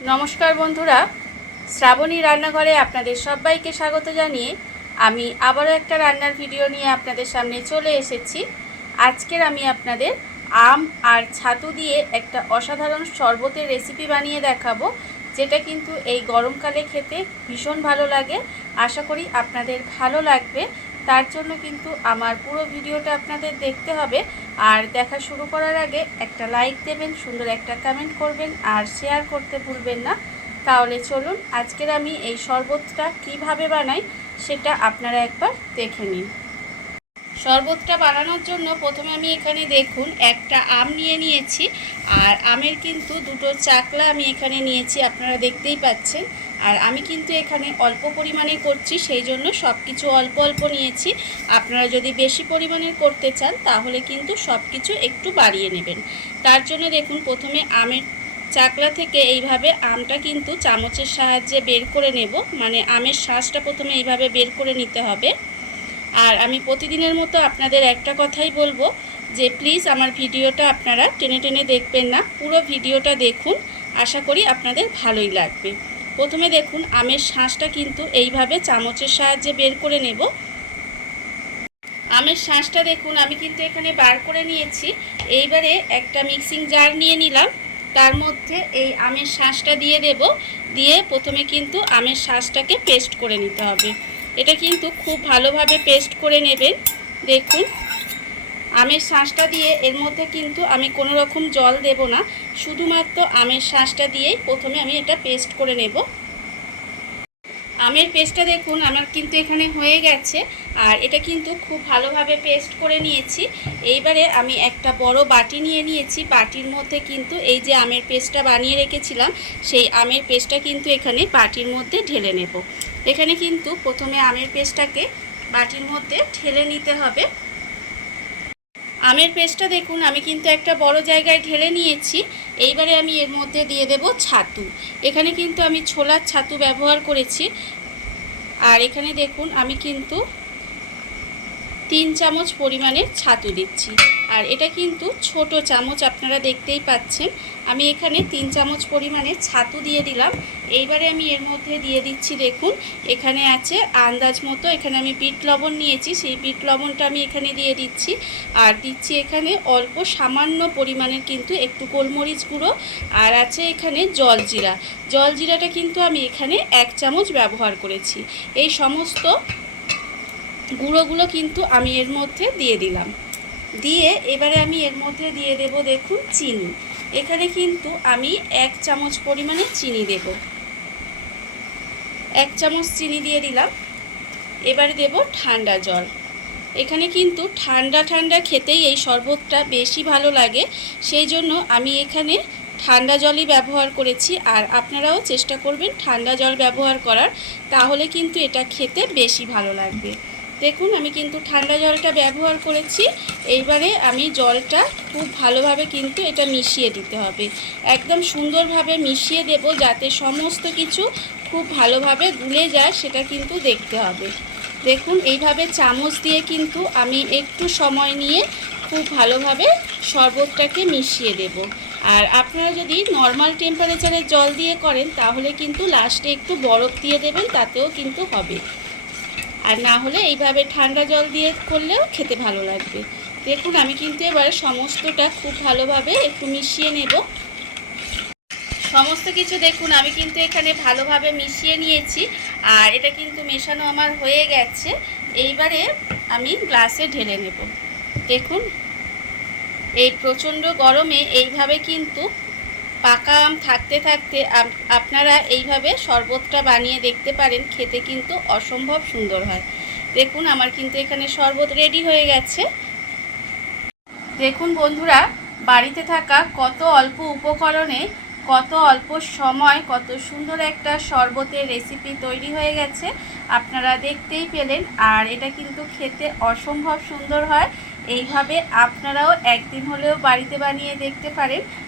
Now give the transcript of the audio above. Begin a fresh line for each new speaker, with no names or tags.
নমস্কার বন্ধুরা, শ্রাবণী রান্নাঘরে আপনাদের সবাইকে স্বাগত জানিয়ে আমি আবারও একটা রান্নার ভিডিও নিয়ে আপনাদের সামনে চলে এসেছি। আজকের আমি আপনাদের আম আর ছাতু দিয়ে একটা অসাধারণ শরবতের রেসিপি বানিয়ে দেখাবো, যেটা কিন্তু এই গরমকালে খেতে ভীষণ ভালো লাগে। আশা করি আপনাদের ভালো লাগবে। তার জন্য কিন্তু আমার পুরো ভিডিওটা আপনাদের দেখতে হবে। আর দেখা শুরু করার আগে একটা লাইক দেবেন, সুন্দর একটা কমেন্ট করবেন, আর শেয়ার করতে ভুলবেন না। তাহলে চলুন, আজকের আমি এই শরবতটা কীভাবে বানাই সেটা আপনারা একবার দেখে নিন। শরবতটা বানানোর জন্য প্রথমে আমি এখানে দেখুন, একটা আম নিয়ে নিয়েছি, আর আমের কিন্তু দুটো চাকলা আমি এখানে নিয়েছি, আপনারা দেখতেই পাচ্ছেন। আর আমি কিন্তু এখানে অল্প পরিমাণে করছি, সেই জন্য সব কিছু অল্প অল্প নিয়েছি। আপনারা যদি বেশি পরিমাণের করতে চান, তাহলে কিন্তু সব কিছু একটু বাড়িয়ে নেবেন। তার জন্য দেখুন, প্রথমে আমের চাকলা থেকে এইভাবে আমটা কিন্তু চামচের সাহায্যে বের করে নেব। মানে আমের শ্বাসটা প্রথমে এইভাবে বের করে নিতে হবে। আর আমি প্রতিদিনের মতো আপনাদের একটা কথাই বলব, যে প্লিজ আমার ভিডিওটা আপনারা টেনে টেনে দেখবেন না। পুরো ভিডিওটা দেখুন। আশা করি আপনাদের ভালোই লাগবে। প্রথমে দেখুন, আমের শাঁসটা কিন্তু এইভাবে চামচের সাহায্যে বের করে নেব। আমের শাঁসটা দেখুন, আমি কিন্তু এখানে বার করে নিয়েছি। এইবারে একটা মিক্সিং জার নিয়ে নিলাম। তার মধ্যে এই আমের শাঁসটা দিয়ে দেব। দিয়ে প্রথমে কিন্তু আমের শাঁসটাকে পেস্ট করে নিতে হবে। এটা কিন্তু খুব ভালোভাবে পেস্ট করে নেবেন। দেখুন আমের শাঁসটা দিয়ে এর মধ্যে কিন্তু আমি কোনো রকম জল দেব না। শুধুমাত্র আমের শাঁসটা দিয়েই প্রথমে আমি এটা পেস্ট করে নেব। আমের পেস্টটা দেখুন, আমার কিন্তু এখানে হয়ে গেছে আর এটা কিন্তু খুব ভালোভাবে পেস্ট করে নিয়েছি। এইবারে আমি একটা বড় বাটি নিয়ে নিয়েছি। বাটির মধ্যে কিন্তু এই যে আমের পেস্টটা বানিয়ে রেখেছিলাম, সেই আমের পেস্টটা কিন্তু এখানে বাটির মধ্যে ঢেলে নেব। এখানে কিন্তু প্রথমে আমের পেস্টটাকে বাটির মধ্যে ঢেলে নিতে হবে। আমের পেস্টটা দেখুন, আমি কিন্তু একটা বড় জায়গায় ঢেলে নিয়েছি। এইবারে আমি এর মধ্যে দিয়ে দেব ছাতু। এখানে কিন্তু আমি ছোলার ছাতু ব্যবহার করেছি। আর এখানে দেখুন, আমি কিন্তু তিন চামচ পরিমাণে ছাতু দিচ্ছি। আর এটা কিন্তু ছোট চামচ আপনারা দেখতেই পাচ্ছেন। আমি এখানে তিন চামচ পরিমাণে ছাতু দিয়ে দিলাম। এইবারে আমি এর মধ্যে দিয়ে দিচ্ছি দেখুন, এখানে আছে আন্দাজ মতো, এখানে আমি বিট লবণ নিয়েছি, সেই বিট লবণটা আমি এখানে দিয়ে দিচ্ছি। আর দিচ্ছি এখানে অল্প সামান্য পরিমাণের কিন্তু একটু গোলমরিচ গুঁড়ো, আর আছে এখানে জলজিরা জলজিরাটা কিন্তু আমি এখানে এক চামচ ব্যবহার করেছি। এই সমস্ত গুঁড়োগুলো কিন্তু আমি এর মধ্যে দিয়ে দিলাম। দিয়ে এবারে আমি এর মধ্যে দিয়ে দেব দেখুন চিনি। এখানে কিন্তু আমি এক চামচ পরিমাণে চিনি দেব। এক চামচ চিনি দিয়ে দিলাম। এবারে দেব ঠান্ডা জল। এখানে কিন্তু ঠান্ডা ঠান্ডা খেতেই এই শরবতটা বেশি ভালো লাগে। সেই জন্য আমি এখানে ঠান্ডা জলই ব্যবহার করেছি। আর আপনারাও চেষ্টা করবেন ঠান্ডা জল ব্যবহার করার। তাহলে কিন্তু এটা খেতে বেশি ভালো লাগবে। দেখুন, আমি কিন্তু ঠান্ডা জলটা ব্যবহার করেছি। এইবারে আমি জলটা খুব ভালোভাবে কিন্তু এটা মিশিয়ে দিতে হবে। একদম সুন্দরভাবে মিশিয়ে দেব যাতে সমস্ত কিছু খুব ভালোভাবে গুলে যায়, সেটা কিন্তু দেখতে হবে। দেখুন, এইভাবে চামচ দিয়ে কিন্তু আমি একটু সময় নিয়ে খুব ভালোভাবে শরবতটাকে মিশিয়ে দেব। আর আপনারা যদি নর্মাল টেম্পারেচারের জল দিয়ে করেন, তাহলে কিন্তু লাস্টে একটু বরফ দিয়ে দেবেন, তাতেও কিন্তু হবে। আর না হলে এইভাবে ঠান্ডা জল দিয়ে করলেও খেতে ভালো লাগবে। দেখুন, আমি কিন্তু এবার সমস্তটা খুব ভালোভাবে একটু মিশিয়ে নেব। সমস্ত কিছু দেখুন, আমি কিন্তু এখানে ভালোভাবে মিশিয়ে নিয়েছি আর এটা কিন্তু মেশানো আমার হয়ে গেছে। এইবারে আমি গ্লাসে ঢেলে নেব। দেখুন, এই প্রচণ্ড গরমে এইভাবে কিন্তু পাকা আম থাকতে থাকতে আপনারা এইভাবে শরবতটা বানিয়ে দেখতে পারেন, খেতে কিন্তু অসম্ভব সুন্দর হয়। দেখুন, আমার কিন্তু এখানে শরবত রেডি হয়ে গেছে। দেখুন বন্ধুরা, বাড়িতে থাকা কত অল্প উপকরণে, কত অল্প সময়, কত সুন্দর একটা শরবতের রেসিপি তৈরি হয়ে গেছে। আপনারা দেখতেই পেলেন, আর এটা কিন্তু খেতে অসম্ভব সুন্দর হয়। এইভাবে আপনারাও একদিন হলেও বাড়িতে বানিয়ে দেখতে পারেন।